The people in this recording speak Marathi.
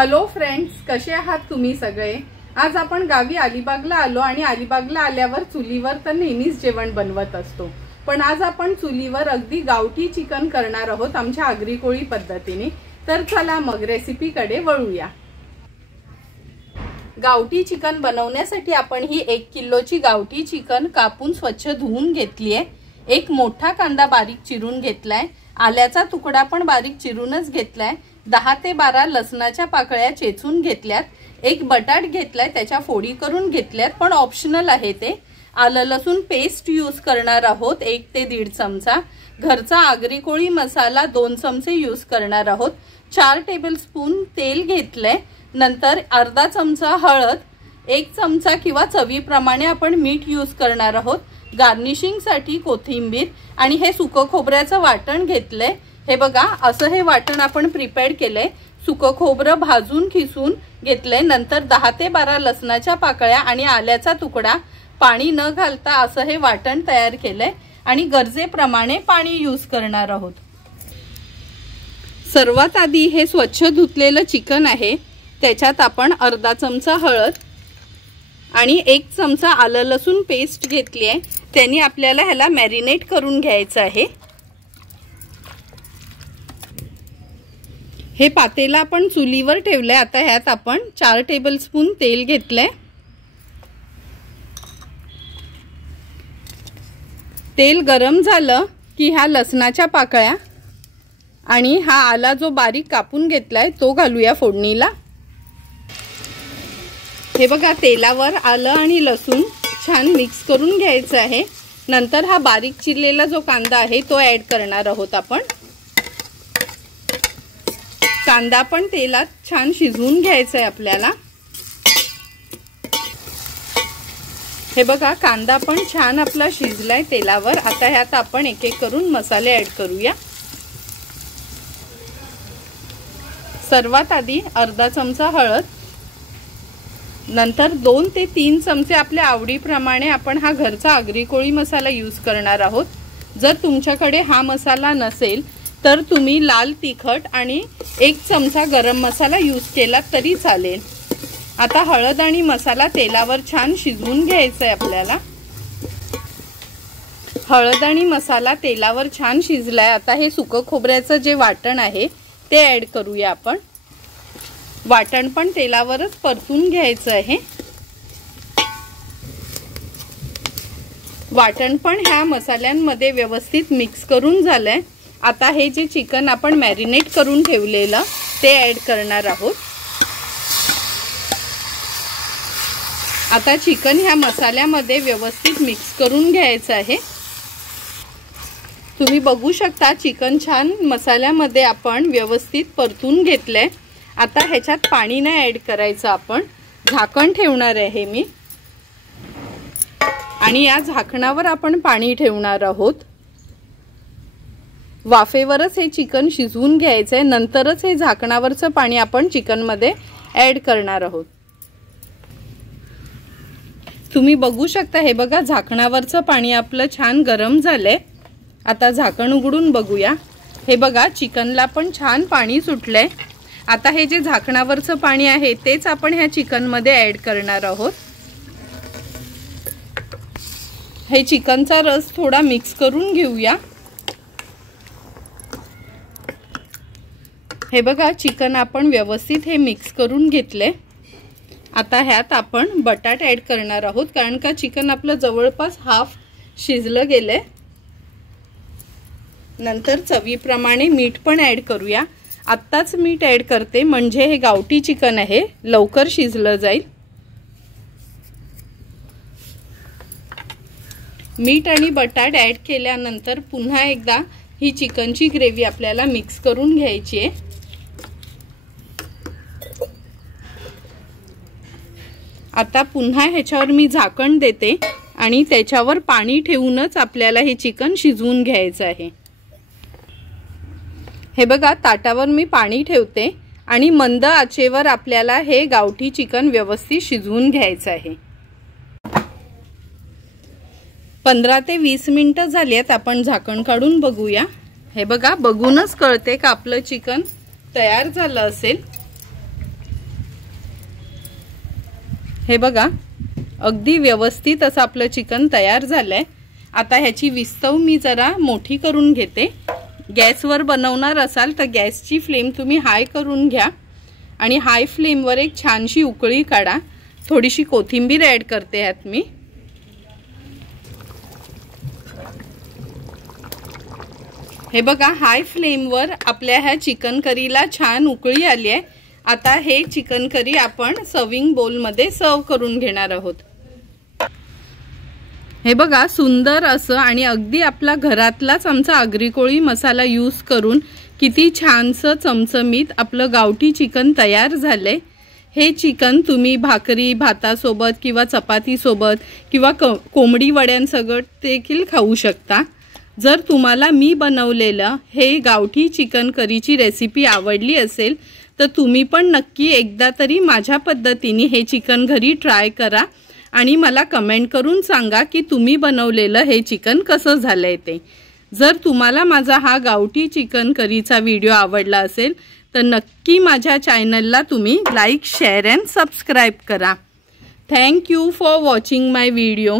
हॅलो फ्रेंड्स, कसे आहात तुम्ही सगळे। आज आपण गावी अलिबागला आलो आणि अलिबागला आल्यावर चुलीवर तर नेहमीच जेवण बनवत असतो, पण आज आपण चुलीवर अगदी गावठी चिकन करणार आहोत आमच्या आगरी कोळी पद्धतीने। तर चला मग रेसिपीकडे वळूया। गावठी चिकन बनवण्यासाठी आपण ही 1 किलोची गावठी चिकन कापून स्वच्छ धुवून घेतली आहे। एक मोठा कांदा बारीक चिरून घेतलाय, आल्याचा तुकडा पण बारीक चिरूनच घेतलाय, 10 ते 12 लसणाच्या पाकळ्या चेचून घेतल्यात, एक बटाट घेतलाय त्याच्या फोडी करून घेतल्यात पण ऑप्शनल आहे ते। आलं लसूण पेस्ट यूज करणार आहोत 1 ते 1.5 चमचा, घरचा आगरी कोळी मसाला 2 चमचे यूज करणार आहोत, 4 टेबलस्पून तेल घेतले, नंतर अर्धा चमचा हळद, 1 चमचा किंवा चवीप्रमाणे आपण मीठ यूज करणार आहोत, गार्निशिंग साठी कोथिंबीर आणि हे सुकं खोबऱ्याचं वाटण घेतलंय। हे बघा असं हे वाटण आपण प्रिपेअर केलंय। सुकं खोबरं भाजून खिसून घेतलंय, नंतर 10 ते 12 लसणाच्या पाकळ्या आणि आल्याचा तुकडा, पाणी न घालता असं हे वाटण तयार केलंय आणि गरजेप्रमाणे पाणी यूज करणार आहोत। सर्वात आधी हे स्वच्छ धुतलेलं चिकन आहे, त्याच्यात आपण अर्धा चमचा हळद आणि 1 चमचा आलं लसूण पेस्ट घेतली आहे, त्यांनी आपल्याला ह्याला मॅरिनेट करून घ्यायचं आहे। हे पातेला आपण चुलीवर ठेवलंय। आता ह्यात आपण 4 टेबलस्पून तेल घेतलंय, तेल गरम झालं की ह्या लसणाच्या पाकळ्या आणि हा आला जो बारीक कापून घेतलाय तो घालूया फोडणीला। हे बघा तेलावर आलं आणि लसूण छान मिक्स करून घ्यायचं आहे, नंतर हा बारीक चिरलेला जो कांदा आहे तो ऍड करणार आहोत आपण। कांदा पण तेलात छान शिजवून घ्यायचा आहे आपल्याला। हे बघा कांदा पण छान आपला शिजलाय तेलावर। आता ह्यात आपण एक एक करून मसाले ऍड करूया। सर्वात आधी अर्धा चमचा हळद, नंतर 2 ते 3 चमचे आपल्या आवडीप्रमाणे आपण हा घरचा आगरी कोळी मसाला यूज करणार आहोत। जर तुमच्याकडे हा मसाला नसेल तर तुम्ही लाल तिखट आणि 1 चमचा गरम मसाला यूज केला तरी चालेल। आता हळद आणि मसाला तेलावर छान शिजवून घ्यायचा आहे आपल्याला। हळद आणि मसाला तेलावर छान शिजलाय। आता हे सुकं खोबऱ्याचं जे वाटण आहे ते ऍड करूया आपण। वाटण पण तेलावरच परतून घ्यायचं आहे। वाटण पण ह्या मसाल्यांमध्ये व्यवस्थित मिक्स करून झालंय। आता हे जे चिकन आपण मॅरिनेट करून ठेवलेलं ते ऍड करणार आहोत। आता चिकन ह्या मसाल्यामध्ये व्यवस्थित मिक्स करून घ्यायचं आहे। तुम्ही बघू शकता चिकन छान मसाल्यामध्ये आपण व्यवस्थित परतून घेतलंय। आता ह्याच्यात पाणी नाही ऍड करायचं, आपण झाकण ठेवणार आहे मी आणि या झाकणावर आपण पाणी ठेवणार आहोत। वाफेवरच हे चिकन शिजवून घ्यायचंय, नंतरच हे झाकणावरचं पाणी आपण चिकन मध्ये ऍड करणार आहोत। तुम्ही बघू शकता हे बघा झाकणावरचं पाणी आपलं छान गरम झालंय। आता झाकण उघडून बघूया। हे बघा चिकनला पण छान पाणी सुटलंय। आता हे जे झाकणावरचं पाणी आहे तेच आपण ह्या चिकन मध्ये ऍड करणार आहोत। हे चिकनचा रस थोडा मिक्स करून घेऊया। हे बघा चिकन आपण व्यवस्थित हे मिक्स करून घेतले। आता ह्यात आपण बटाट ऍड करणार आहोत, कारण का चिकन आपलं जवळपास हाफ शिजलं गेलंय। नंतर चवीप्रमाणे मीठ पण ऍड करूया। आत्ताच मीठ ऍड करते म्हणजे हे गावठी चिकन आहे, लवकर शिजलं जाईल। मीठ आणि बटाट ऍड केल्यानंतर पुन्हा एकदा ही चिकनची ग्रेव्ही आपल्याला मिक्स करून घ्यायची आहे। आता पुन्हा ह्याच्यावर मी झाकण देते आणि त्याच्यावर पाणी ठेवूनच आपल्याला हे चिकन शिजवून घ्यायचं आहे। हे बघा ताटावर मी पाणी ठेवते आणि मंद आचेवर आपल्याला हे गावठी चिकन व्यवस्थित शिजवून घ्यायचं आहे। 15 ते 20 मिनिटं झालीत, आपण झाकण काढून बघूया। हे बघा बघूनच कळते का आपलं चिकन तयार झालं असेल। हे बघा अगदी व्यवस्थित असं आपलं चिकन तयार झालंय। आता ह्याची विस्तव मी जरा मोठी करून घेते। गॅसवर बनवणार असाल तर गॅसची फ्लेम तुम्ही हाय करून घ्या आणि हाय फ्लेमवर एक छानशी उकळी काढा। थोडीशी कोथिंबीर ॲड करते यात मी। हे बघा हाय फ्लेमवर आपल्या ह्या चिकन करीला छान उकळी आली आहे। आता हे चिकन करी आपण सर्विंग बोलमध्ये सर्व करून घेणार आहोत। हे बघा सुंदर असं आणि अगदी आपला घरातलाच आमचा आगरी कोळी मसाला यूज करून किती छानसं चमचमीत आपलं गावठी चिकन तयार झालंय। हे चिकन तुम्ही भाकरी भातासोबत किंवा चपातीसोबत किंवा कोंबडी वड्यांसकट देखील खाऊ शकता। जर तुम्हाला मी बनवलेलं हे गावठी चिकन करीची रेसिपी आवडली असेल तर तुम्ही पण नक्की एकदा तरी माझ्या पद्धतीने हे चिकन घरी ट्राय करा आणि मला कमेंट करून सांगा की तुम्ही बनवलेलं हे चिकन कसं झालंय ते। जर तुम्हाला माझा हा गावठी चिकन करीचा व्हिडिओ आवडला असेल तर नक्की माझ्या चॅनलला तुम्ही लाईक शेअर अँड सबस्क्राईब करा। Thank you for watching my video.